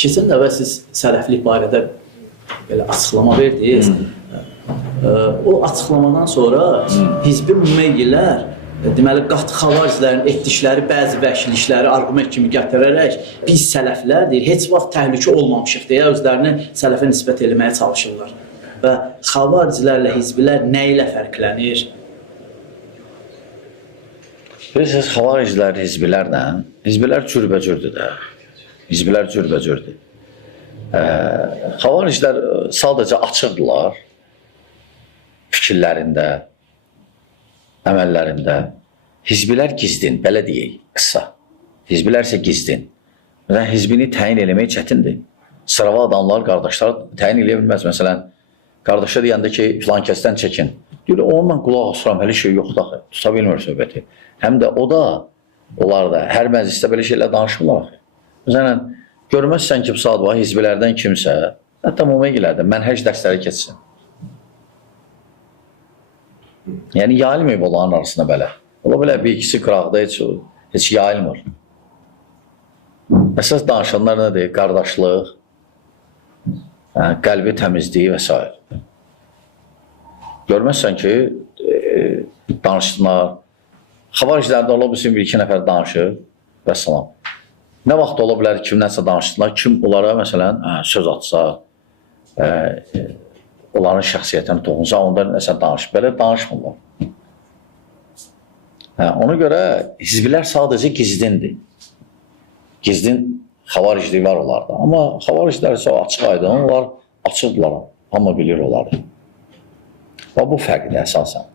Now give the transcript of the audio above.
Keçən dəfə siz sələflik barədə belə açıqlama verdiniz. O açıqlamadan sonra hizbi müməyyilər deməli qatı xavaricilərin etdikləri bəzi vəhşilikləri arqument kimi gətirərək biz sələflər deyir, heç vaxt təhlükə olmamışıq deyə özlərini sələfə nisbət eləməyə çalışırlar. Və xavaricilərlə hizbilər nə ilə fərqlənir? Bilirsiniz, xavaricilər hizbilərlə, hizbilər cürbəcürdür də. Hizbilər cürbəcürdür. Xavariclər sadəcə açıqdılar fikirlərində, əməllərində. Hizbilər gizdin, belə deyək, qısa. Hizbilər isə gizdin. Məsələn, hizbini təyin eləmək çətindir. Sırava adamlar, qardaşlar təyin eləyə bilməz. Məsələn, qardaşlar deyəndə ki, filan kəsdən çəkin. Deyir, onunla qulaq asıram, hələ şey yoxdur axı. Tuta bilmir söhbəti. Həm də o da, onlar da hər məclisdə belə şeylə danışırlar axı. Məsələn, görməzsən ki, bu saat var, hizbilərdən kimsə, hətta müməyyillərdə mənhəc dərsləri keçsin. Yəni, yayılmıyıb onların arasında belə. Ola belə bir ikisi qıraqda heç yayılmır. Əsas danışanlar nədir? Qardaşlıq, qəlbi təmizliyi və s. Görməzsən ki, danışsınlar. Xavaricilərdə ola bilsin, bir-iki nəfər danışır və salam. Nə vaxt ola bilər kimdənsə danışsınlar, kim onlara məsələn söz atsa, onların şəxsiyyətini toxunsa, ondan nəsə danışır. Belə danışmırlar. Ona görə hizbilər sadəcə gizdindir. Gizdin xavaricliyi var onlarda. Amma xavariclər isə açıq aydın, onlar açıqdırlar. Hamı bilir onları. Və bu fərqdir əsasən.